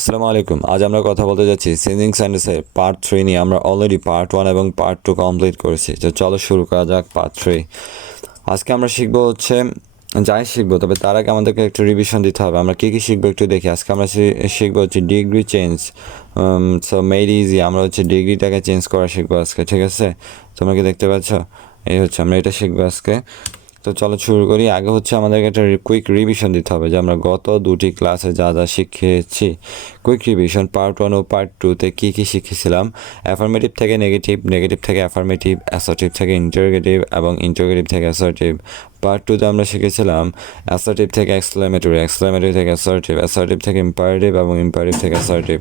আসসালামু আলাইকুম। আজ আমরা কথা বলতে যাচ্ছি সিজিং সেন্টেন্সের পার্ট 3 নিয়ে। আমরা অলরেডি পার্ট 1 এবং পার্ট 2 কমপ্লিট করেছি। তো চলো শুরু করা যাক পার্ট 3। আজকে আমরা শিখবো হচ্ছে যাই শিখবো, তবে তার আগে আমাদেরকে একটু রিভিশন দিতে হবে। আমরা কী কী শিখবো একটু দেখি। আজকে আমরা শিখবো হচ্ছে degree change. So made easy, আমরা হচ্ছে ডিগ্রিটাকে চেঞ্জ করা শিখবো আজকে, ঠিক আছে? তোমরা কি দেখতে পাচ্ছ? এই হচ্ছে আমরা এটা শিখবো আজকে। তো চলো শুরু করি। আগে হচ্ছে আমাদেরকে একটা কুইক রিভিশন দিতে হবে যে আমরা গত দুটি ক্লাসে যা যা শিখেছি। কুইক রিভিশন পার্ট 1 ও পার্ট 2-তে কী কী শিখেছিলাম। অ্যাফার্মেটিভ থেকে নেগেটিভ, নেগেটিভ থেকে অ্যাফার্মেটিভ, অ্যাসার্টিভ থেকে ইন্টারোগেটিভ এবং ইন্টারোগেটিভ থেকে অ্যাসার্টিভ। পার্ট 2-তে আমরা শিখেছিলাম অ্যাসার্টিভ থেকে এক্সক্লেমেটরি, এক্সক্লেমেটরি থেকে অ্যাসার্টিভ, অ্যাসার্টিভ থেকে ইম্পারেটিভ এবং ইম্পারেটিভ থেকে অ্যাসার্টিভ।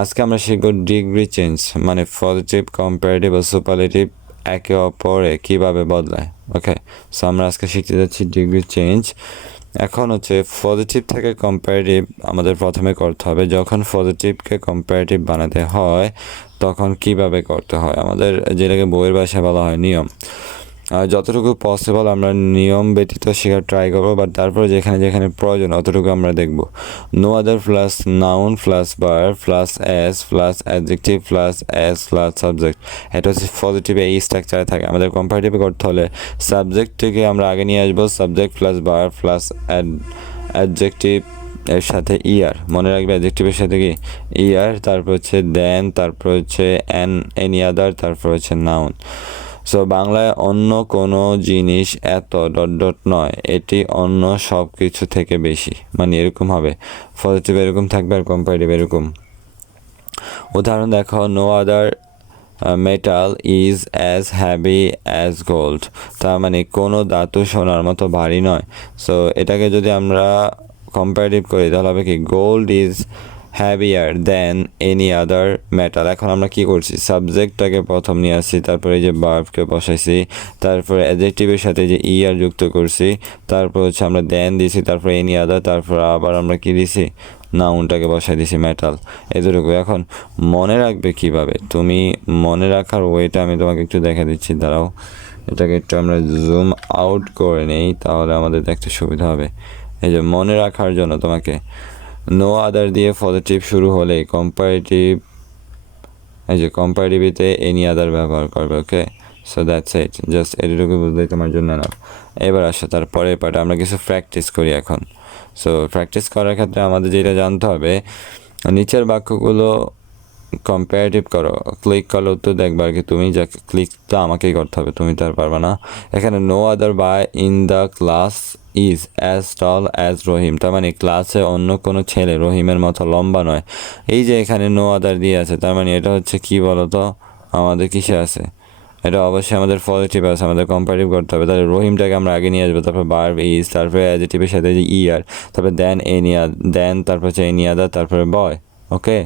আজকে আমরা শিখব ডিগ্রি চেঞ্জ, মানে পজিটিভ, কম্পারেটিভ ও সুপারলেটিভ একে অপরে কীভাবে বদলায়। ওকে, সো আমরা আজকে শিখতে যাচ্ছি ডিগ্রি চেঞ্জ। এখন হচ্ছে পজিটিভ থেকে কম্পারেটিভ আমাদের প্রথমে করতে হবে। যখন পজিটিভকে কম্পারেটিভ বানাতে হয় তখন কিভাবে করতে হয়, আমাদের যেটাকে বইয়ের ভাষায় বলা হয় নিয়ম। যতটুকু পসিবল আমরা নিয়ম ব্যতীত শেখার ট্রাই করবো, বাট তারপরে যেখানে যেখানে প্রয়োজন অতটুকু আমরা দেখব। No other plus noun plus বার plus as plus adjective plus as plus subject, এটা হচ্ছে পজিটিভে এই স্ট্রাকচারে থাকে। আমাদের কম্পারেটিভে করতে হলে সাবজেক্ট থেকে আমরা আগে নিয়ে আসবো, সাবজেক্ট প্লাস বার প্লাস অ্যাডজেক্টিভ এর সাথে ইয়ার, মনে রাখবে অ্যাডজেক্টিভের সাথে কি ইয়ার, তারপর হচ্ছে দেন, তারপর হচ্ছে এনি আদার, তারপর হচ্ছে নাউন। সো বাংলায় অন্য কোনো জিনিস এত ডট ডট নয়, এটি অন্য সব কিছু থেকে বেশি, মানে এরকম হবে। পজিটিভ এরকম থাকবে আর কম্পারেটিভ এরকম। উদাহরণ দেখো, no other metal is as heavy as gold, তার মানে কোনো ধাতু সোনার মতো ভারী নয়। সো এটাকে যদি আমরা কম্পারেটিভ করি তাহলে হবে কি, gold is heavier then any other metal. এখন আমরা কি করছি, সাবজেক্টটাকে প্রথম নিয়ে আসছি, তারপরে এই যে ভার্বকে বসাইছি, তারপরে অ্যাডজেক্টিভের সাথে যে ইয়ার যুক্ত করছি, তারপর হচ্ছে আমরা দেন দিছি, তারপরে এনি আদার, তারপর আবার আমরা কি দিছি, নাউনটাকে বসাই দিছি মেটাল, এতটুকু। এখন মনে রাখবে কিভাবে, তুমি মনে রাখার ওয়েটা আমি তোমাকে একটু দেখা দিচ্ছি, দাঁড়াও। এটাকে একটু আমরা জুম আউট করে নেই, তাহলে আমাদের দেখতে সুবিধা হবে। এই যে মনে রাখার জন্য তোমাকে নো আদার দিয়ে পজিটিভ শুরু হলে কম্পারেটিভ, এই যে কম্পারেটিভিতে এনি আদার ব্যবহার করবে। ওকে, সো দ্যাটস ইট, জাস্ট এটুকু বুঝলেই তোমার জন্য না। এবার আসো তারপরের পার্টে আমরা কিছু প্র্যাকটিস করি এখন। সো প্র্যাকটিস করার ক্ষেত্রে আমাদের যেটা জানতে হবে, নিচের বাক্যগুলো কম্পারেটিভ করো। ক্লিক করলে তো দেখবা আর কি, তুমি যা ক্লিকটা আমাকেই করতে হবে, তুমি তো আর পারবে না। এখানে no other boy in the class is as tall as Rahim, তার মানে ক্লাসে অন্য কোনো ছেলে রহিমের মতো লম্বা নয়। এই যে এখানে নো আদার দিয়ে আছে, তার মানে এটা হচ্ছে কি বলতো, আমাদের কিসে আছে, এটা অবশ্যই আমাদের পজিটিভ আছে, আমাদের কম্পারেটিভ করতে হবে। তাহলে রহিমটাকে আমরা আগে নিয়ে আসবো, তারপর ভার্ব ইজ, তারপরে অ্যাডজেক্টিভের সাথে যে ইয়ার, তারপর দেন তারপর হচ্ছে এনি আদার, তারপরে বয়। ওকে,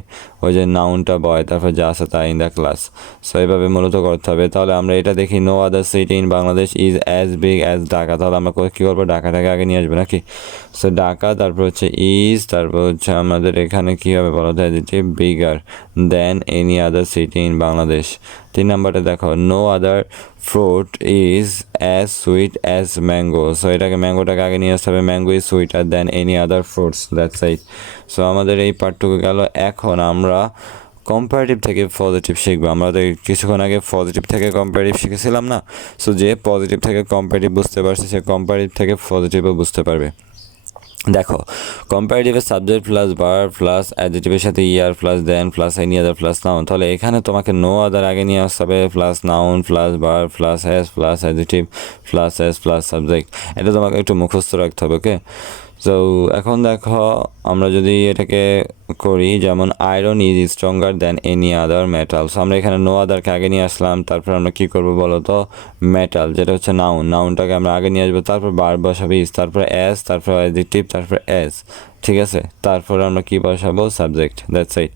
ওই যে নাউনটা বয়, তারপর যা আছে তা ইন দ্য ক্লাস। সো এইভাবে মূলত করতে হবে। তাহলে আমরা এটা দেখি, no other city in Bangladesh is as big as Dhaka, তাহলে আমরা কী করবো, ঢাকাটাকে আগে নিয়ে আসবো নাকি। সো ঢাকা, তারপর হচ্ছে ইজ, তারপর হচ্ছে আমাদের এখানে কী হবে বলো তো, adjective bigger than any other city in Bangladesh. 3 নাম্বারটা দেখো, no other fruit is as sweet as mango, so এটাকে ম্যাঙ্গোটাকে আগে নিয়ে আসতে হবে, mango is sweeter than any other fruits, that's it. So আমাদের এই পার্টটুকু গেল। এখন আমরা কম্পারেটিভ থেকে পজিটিভ শিখবো। আমরা তো কিছুক্ষণ আগে পজিটিভ থেকে কম্পারেটিভ শিখেছিলাম না। সো যে পজিটিভ থেকে কম্পারেটিভ বুঝতে পারছে, সে কম্পারেটিভ থেকে পজিটিভও বুঝতে পারবে। দেখো, কম্পারেটিভে সাবজেক্ট প্লাস ভার্ব প্লাস অ্যাডজেক্টিভের সাথে er plus than plus any other plus noun, তাহলে এখানে তোমাকে নো আদার আগে নিয়ে আসতে হবে, plus noun plus verb plus as plus adjective plus as plus subject. এটা তোমাকে একটু মুখস্থ রাখতে হবে। ওকে, সো এখন দেখো আমরা যদি এটাকে করি, যেমন iron is stronger than any other metal. So আমরা এখানে নো আদারকে আগে নিয়ে আসলাম, তারপর আমরা কী করবো বলো তো, মেটাল যেটা হচ্ছে নাউন, নাউনটাকে আমরা আগে নিয়ে আসবো, তারপর বার বসাবো ইজ, তারপরে এস, তারপর অ্যাডজেক্টিভ, তারপর এস, ঠিক আছে। তারপর আমরা কি বসাবো, সাবজেক্ট, দ্যাটস ইট।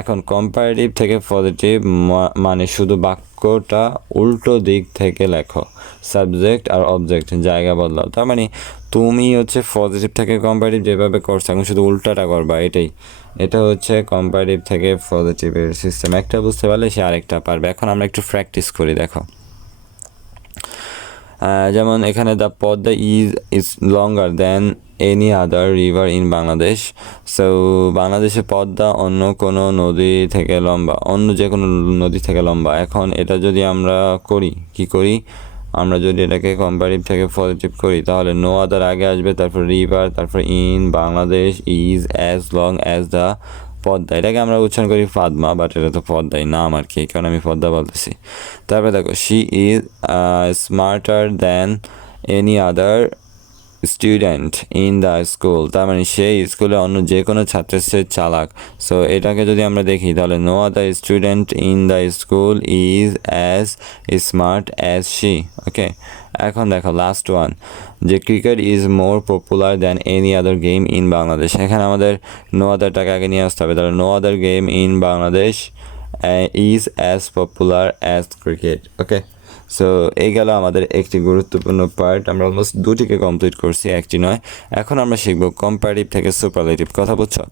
এখন কম্পারেটিভ থেকে পজিটিভ মানে শুধু বাক্যটা উল্টো দিক থেকে লেখো, সাবজেক্ট আর অবজেক্ট জায়গা বদলাও। তার মানে তুমি হচ্ছে পজিটিভ থেকে কম্পারেটিভ যেভাবে করছো এখন শুধু উল্টাটা করবা, এটাই। এটা হচ্ছে কম্পারেটিভ থেকে পজিটিভের সিস্টেম। একটা বুঝতে পারলে সে আরেকটা পারবে। এখন আমরা একটু প্র্যাকটিস করি, দেখো। যেমন এখানে the Padma is longer then any other river in Bangladesh. So বাংলাদেশে পদ্মা অন্য কোনো নদী থেকে লম্বা, অন্য যে কোনো নদী থেকে লম্বা। এখন এটা যদি আমরা কি করি, আমরা যদি এটাকে কম্পারেটিভ থেকে পজিটিভ করি তাহলে নো আদার আগে আসবে, তারপর রিভার, তারপর in Bangladesh is as long as the Padma. এটাকে আমরা উচ্চারণ করি ফাদমা, বাট এটা তো পদ্মাই নাম আর কি, কারণ আমি পদ্মা বলতেছি। তারপরে দেখো she is smarter than any other student in the school, তার মানে সেই স্কুলে অন্য যে কোনো ছাত্রের সে চালাক। সো এটাকে যদি আমরা দেখি তাহলে no other student in the school is as smart as she. Okay, এখন দেখো লাস্ট ওয়ান, যে cricket is more popular than any other game in Bangladesh. এখানে আমাদের নো আদারটাকে আগে নিয়ে আসতে হবে, তাহলে no other game in Bangladesh is as popular as cricket. Okay, so এই গেল আমাদের একটি গুরুত্বপূর্ণ পার্ট, আমরা অলমোস্ট দুটিকে কমপ্লিট করছি, একটি নয়। এখন আমরা শিখব কম্পারেটিভ থেকে সুপারলেটিভ। কথা বুঝছো?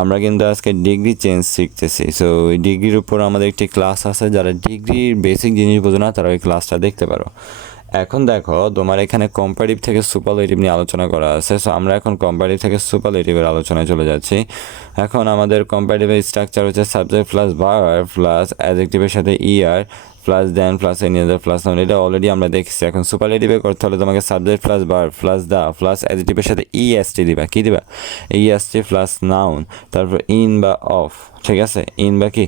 আমরা কিন্তু আজকে ডিগ্রি চেঞ্জ শিখতেছি। সো ওই ডিগ্রির উপর আমাদের একটি ক্লাস আছে, যারা ডিগ্রির বেসিক জিনিস বোঝো না তারা ওই ক্লাসটা দেখতে পারো। এখন দেখো তোমার এখানে কম্পারেটিভ থেকে সুপারলেটিভ নিয়ে আলোচনা করা আছে। সো আমরা এখন কম্পারেটিভ থেকে সুপারলেটিভের আলোচনায় চলে যাচ্ছি। এখন আমাদের কম্পারেটিভের স্ট্রাকচার হচ্ছে সাবজেক্ট প্লাস ভার্ব প্লাস অ্যাডজেক্টিভের সাথে E R plus than plus any other plus noun. এটা অলরেডি আমরা দেখছি। এখন সুপারলেটিভে করতে হলে তোমাকে subject plus verb plus the plus অ্যাডজেক্টিভের সাথে ইএসটি দিবা। কি দিবা? ইএসটি প্লাস নাউন, তারপর ইন বা অফ। ঠিক আছে, ইন বা কি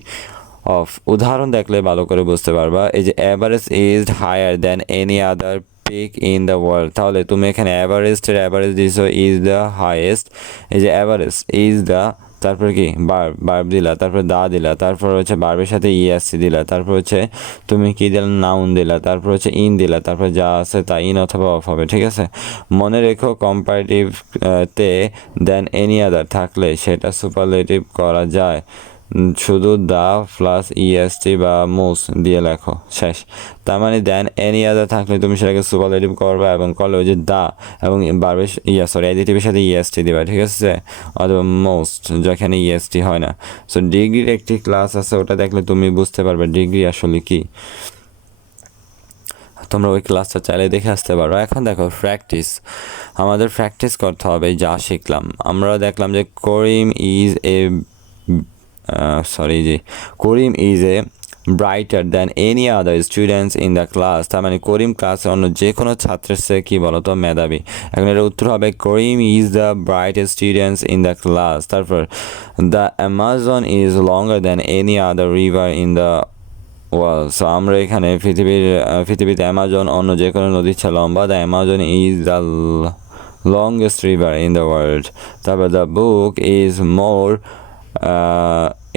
অফ। উদাহরণ দেখলে ভালো করে বুঝতে পারবা। এই যে average is higher than any other peak in the world, তাহলে তুমি এখানে অ্যাভারেজের অ্যাভারেজ দিছো ইজ দ্য হাইয়েস্ট। এই যে অ্যাভারেজ ইজ দ্য, তারপর কি বার্ব দিলা, তারপর দা দিলা, তারপর হচ্ছে বার্বের সাথে ইএসসি দিলা, তারপর হচ্ছে তুমি কি দিলা, নাউন দিলা, তারপর হচ্ছে ইন দিলা, তারপর যা আছে তা ইন অথবা অফ হবে। ঠিক আছে, মনে রেখো কম্পারেটিভ তে দেন এনি আদার থাকলে সেটা সুপারলেটিভ করা যায় শুধু দা প্লাস ইএসটি বা মোস্ট দিয়ে লেখো, শেষ। তার মানে দেন এনি আদার থাকলে তুমি সেটাকে সুপারলেটিভ করবা, এবং করলে ওই যে দা এবং বার্বের অ্যাডিটিভের সাথে ইএসটি দিবা। ঠিক আছে, অথবা মোস্ট যেখানে ইএসটি হয় না। সো ডিগ্রির একটি ক্লাস আছে, ওটা দেখলে তুমি বুঝতে পারবে ডিগ্রি আসলে কি। তোমরা ওই ক্লাসটা চাইলে দেখে আসতে পারো। এখন দেখো প্র্যাকটিস, আমাদের প্র্যাকটিস করতে হবে যা শিখলাম। আমরা দেখলাম যে Karim is a Karim is a brighter than any other students in the class. তার মানে করিম ক্লাসে অন্য যে কোনো ছাত্রের সে কী বলতো মেধাবী। এখন এর উত্তর হবে Karim is the brightest students in the class. তারপর the Amazon is longer than any other river in the world. So আমরা এখানে পৃথিবীতে অ্যামাজন অন্য যে কোনো নদীর চেয়ে লম্বা। The Amazon is the longest river in the world. তারপর the book is more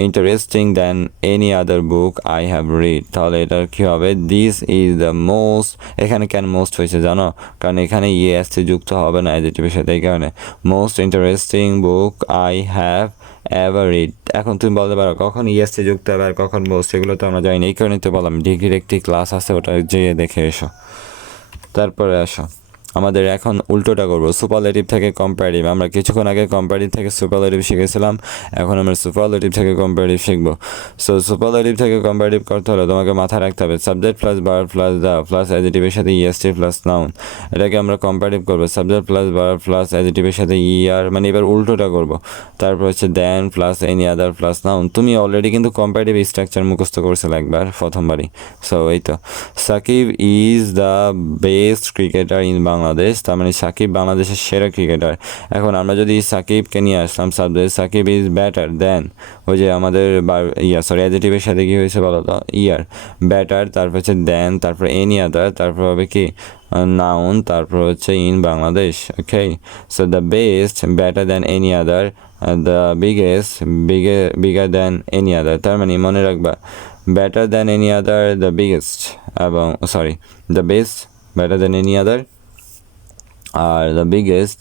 interesting than any other book I have read. তাহলে এটার কি হবে? This is the most, এখানে কেন মোস্ট হয়েছে জানো? কারণ এখানে ইএসটি যুক্ত হবে না অ্যাডজেক্টিভের সাথে, এই কারণে most interesting book I have ever read. এখন তুমি বলতে পারো কখন ইএসটি যুক্ত হবে আর কখন মোস্ট, এগুলো তো আমরা জানি। এই কারণে তো বললাম ডিগ্রির একটি ক্লাস আছে, ওটা যেয়ে দেখে এসো। তারপরে আসো, আমাদের এখন উল্টোটা করবো, সুপারলেটিভ থেকে কম্পারেটিভ। আমরা কিছুক্ষণ আগে কম্পারেটিভ থেকে সুপারলেটিভ শিখেছিলাম, এখন আমরা সুপারলেটিভ থেকে কম্পারেটিভ শিখবো। সো সুপারলেটিভ থেকে কম্পারেটিভ করতে হলে তোমাকে মাথায় রাখতে হবে subject plus verb plus the plus অ্যাডজেক্টিভের সাথে ইএসটি প্লাস নাউন। এটাকে আমরা কম্পারেটিভ করবো সাবজেক্ট প্লাস ভার্ব প্লাস অ্যাডজেক্টিভের সাথে ইআর, মানে এবার উল্টোটা করবো। তারপর হচ্ছে than plus any other plus noun. তুমি অলরেডি কিন্তু কম্পারেটিভ স্ট্রাকচার মুখস্থ করেছিল একবার, প্রথমবারই। সো এই তো, Shakib is the best cricketer in Bangladesh. তার মানে সাকিব বাংলাদেশের সেরা ক্রিকেটার। এখন আমরা যদি সাকিবকে নিয়ে আসলাম সাবজেক্ট, সাকিব ইজ ব্যাটার দেন, ওই যে আমাদের অ্যাডজেক্টিভের সাথে কি হয়েছে বলো তো, ইয়ার, ব্যাটার, তারপর হচ্ছে দেন, তারপর এনি আদার, তারপর হবে কি নাউন, তারপর হচ্ছে in Bangladesh. Okay, so the best, batter than any other, the biggest, bigger than any other. তার মানে মনে রাখবা better than any other, the biggest, এবং the best, better than any other, আর দ্য বিগেস্ট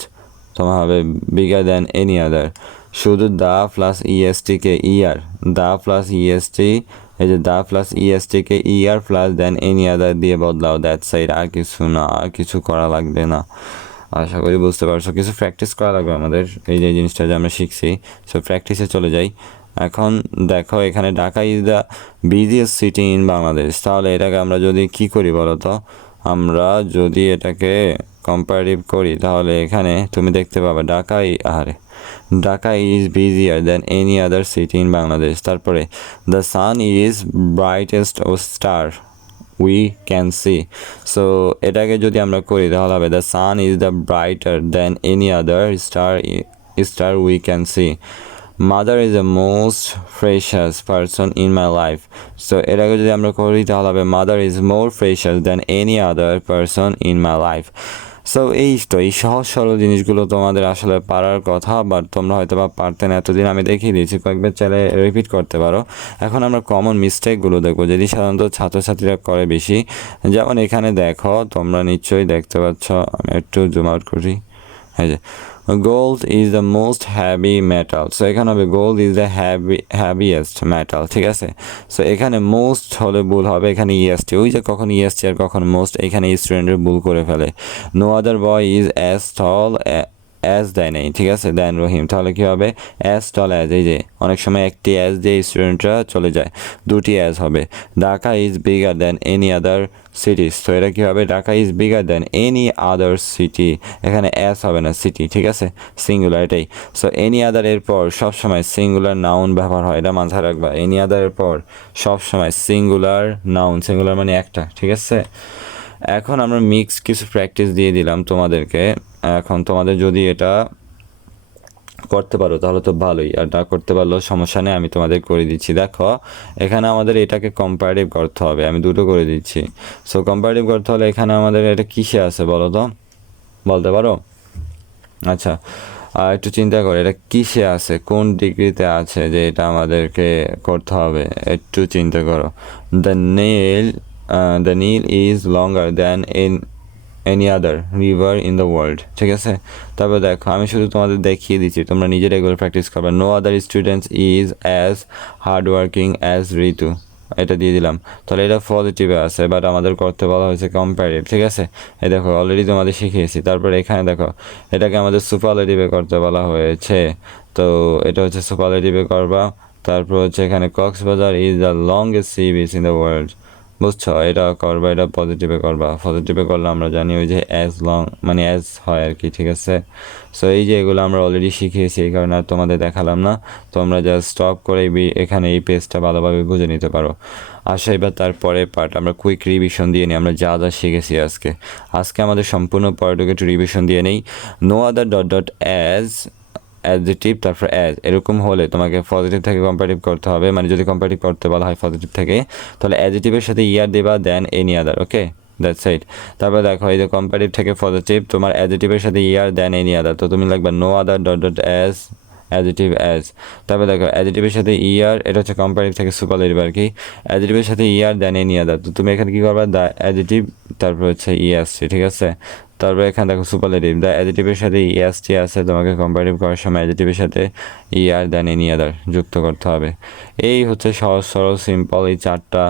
তোমার হবে বিগার দ্যান এনি আদার। শুধু the plus ইএসটিকে ইআর, দা প্লাস ইএসটি, এই যে দা প্লাস ইএসটিকে E R plus than any other দিয়ে বদলাও, দ্যাট সাইড। আর কিছু না, আর কিছু করা লাগবে না। আশা করি বুঝতে পারছো। কিছু প্র্যাকটিস করা লাগবে আমাদের, এই যে জিনিসটা যে আমরা শিখছি। সো প্র্যাকটিসে চলে যাই। এখন দেখো এখানে Dhaka is the busiest city in Bangladesh. তাহলে এটাকে আমরা যদি কি করি বলো তো, আমরা যদি এটাকে কম্পারেটিভ করি তাহলে এখানে তুমি দেখতে পাবে Dhaka is busier than any other city in Bangladesh. তারপরে the sun is brightest of star we can see. So এটাকে যদি আমরা করি তাহলে হবে the sun is the brighter than any other star we can see. Mother is the most precious person in my life. So এটাকে যদি আমরা করি তাহলে হবে mother is more precious than any other person in my life. So এই সহজ সরল জিনিসগুলো তোমাদের আসলে পারার কথা, বাট তোমরা হয়তো বা পারতে না, এতদিন আমি দেখিয়ে দিয়েছি, কয়েকবার চাইলে রিপিট করতে পারো। এখন আমরা কমন মিস্টেকগুলো দেখবো যেটি সাধারণত ছাত্রছাত্রীরা করে বেশি। যেমন এখানে দেখো, তোমরা নিশ্চয়ই দেখতে পাচ্ছ, আমি একটু জুম আউট করি, হ্যাঁ যে gold is the most heavy metal. So এখানে হবে গোল্ড ইজ দ্য হ্যাভিয়েস্ট মেটাল, ঠিক আছে। সো এখানে মোস্ট হলে ভুল হবে, এখানে ইএসটি, ওই যে কখন ইএসটি আর কখন মোস্ট, এখানে স্টুডেন্টের ভুল করে ফেলে। No other boy is as tall as দেয় নেই, ঠিক আছে, দেন রহিম, তাহলে কী হবে অ্যাজ টল অ্যাজ, এই যে অনেক সময় একটি অ্যাজ দিয়ে স্টুডেন্টরা চলে যায়, দুটি অ্যাজ হবে। Dhaka is bigger than any other cities. তো এটা কী হবে Dhaka is bigger than any other city, এখানে অ্যাজ হবে না, সিটি, ঠিক আছে, সিঙ্গুলার এটাই। সো এনি আদার এর পর সবসময় সিঙ্গুলার নাউন ব্যবহার হয়, এটা মাথায় রাখবা। এনি আদার এর পর সবসময় সিঙ্গুলার নাউন, সিঙ্গুলার মানে একটা, ঠিক আছে। এখন আমরা মিক্স কিছু প্র্যাকটিস দিয়ে দিলাম তোমাদেরকে। এখন তোমাদের যদি এটা করতে পারো তাহলে তো ভালোই, আর না করতে পারলেও সমস্যা নেই, আমি তোমাদের করে দিচ্ছি। দেখো এখানে আমাদের এটাকে কম্পারেটিভ করতে হবে, আমি দুটো করে দিচ্ছি। সো কম্পারেটিভ করতে হলে এখানে আমাদের এটা কিসে আছে বলো তো, বলতে পারো? আচ্ছা, একটু চিন্তা করে এটা কিসে আছে, কোন ডিগ্রিতে আছে যে এটা আমাদেরকে করতে হবে, একটু চিন্তা করো। The Nile is longer than any other river in the world, ঠিক আছে। তবে দেখো আমি শুধু তোমাদের দেখিয়ে দিচ্ছি, তোমরা নিজেরা এগুলো প্র্যাকটিস করবে। No other students is as hard working as Ritu, এটা দিয়ে দিলাম। তাহলে এটা পজিটিভে আছে, বাট আমাদের করতে বলা হয়েছে কম্পারেটিভ, ঠিক আছে। এই দেখো অলরেডি তোমাদের শিখিয়েছি। তারপরে এখানে দেখো এটাকে আমাদের সুপারলেটিভে করতে বলা হয়েছে, তো এটা হচ্ছে সুপারলেটিভে করবা। তারপর হচ্ছে এখানে Cox's Bazar is the longest sea beach in the world, বুঝছো, এটা করবা, এটা পজিটিভে করবা। পজিটিভে করলে আমরা জানি ওই যে অ্যাজ লং মানে অ্যাজ হয় আর কি, ঠিক আছে। সো এই যে এগুলো আমরা অলরেডি শিখিয়েছি, এই কারণে আর তোমাদের দেখালাম না, তোমরা জাস্ট স্টপ করে এখানে এই পেজটা ভালোভাবে বুঝে নিতে পারো। আসা এবার তারপরে পার্ট আমরা কুইক রিভিশন দিয়ে নিই, আমরা যা যা শিখেছি আজকে আমাদের সম্পূর্ণ পার্টকে একটু রিভিশন দিয়ে নেই। No other dot dot adjective তারপর অ্যাজ, এরকম হলে তোমাকে পজিটিভ থেকে কম্পারেটিভ করতে হবে, মানে যদি কম্পারেটিভ করতে বলা হয় পজিটিভ থেকে তাহলে অ্যাডজেক্টিভের সাথে ইয়ার দেবা দেন any other, okay, that's it. তারপর দেখো এই যে কম্পারেটিভ থেকে পজিটিভ, তোমার অ্যাডজেক্টিভের সাথে ইয়ার দেন এনি আদার, তো তুমি লাগবে no other dot dot adjective as. তারপরে দেখো অ্যাডজেক্টিভের সাথে ইয়ার, এটা হচ্ছে কম্পারেটিভ থেকে সুপারলেটিভ আর কি। অ্যাডজেক্টিভের সাথে ইয়ার দেন এনি আদার, তো তুমি এখানে কী করবা দ্য অ্যাডজেক্টিভ তারপর হচ্ছে আসছে, ঠিক আছে। তারপরে এখানে দেখো সুপারলেটিভ, দ্য অ্যাডজেক্টিভের সাথে ইএসটি আছে, তোমাকে কম্পারেটিভ করার সময় অ্যাডজেক্টিভের সাথে ইয়ার দেন এনি আদার যুক্ত করতে হবে। এই হচ্ছে সহজ সরল সিম্পল এই চারটা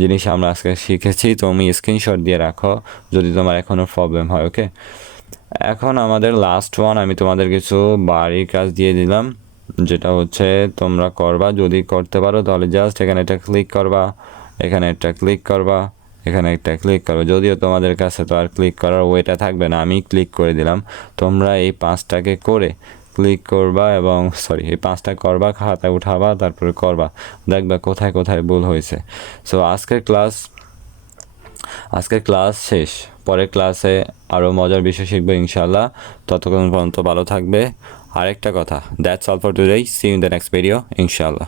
জিনিস আমরা আজকে শিখেছি। তুমি স্ক্রিনশট দিয়ে রাখো যদি তোমার এখনও প্রবলেম হয়, ওকে। এখন আমাদের লাস্ট ওয়ান, আমি তোমাদের কিছু বাড়ির কাজ দিয়ে দিলাম, যেটা হচ্ছে তোমরা করবা, যদি করতে পারো তাহলে জাস্ট এখানে একটা ক্লিক করবা, এখানে একটা ক্লিক করবা, এখানে একটা ক্লিক করবে। যদিও তোমাদের কাছে তো আর ক্লিক করার ওয়েটা থাকবে না, আমি ক্লিক করে দিলাম। তোমরা এই পাঁচটাকে করে ক্লিক করবা এবং এই পাঁচটা করবা, খাতায় উঠাবা, তারপরে করবা, দেখবা কোথায় কোথায় ভুল হয়েছে। সো আজকের ক্লাস শেষ, পরের ক্লাসে আরও মজার বিষয় শিখবো ইনশাল্লাহ। ততক্ষণ পর্যন্ত ভালো থাকবে। আরেকটা কথা, that's all for today, see you in the next video ইনশাল্লাহ।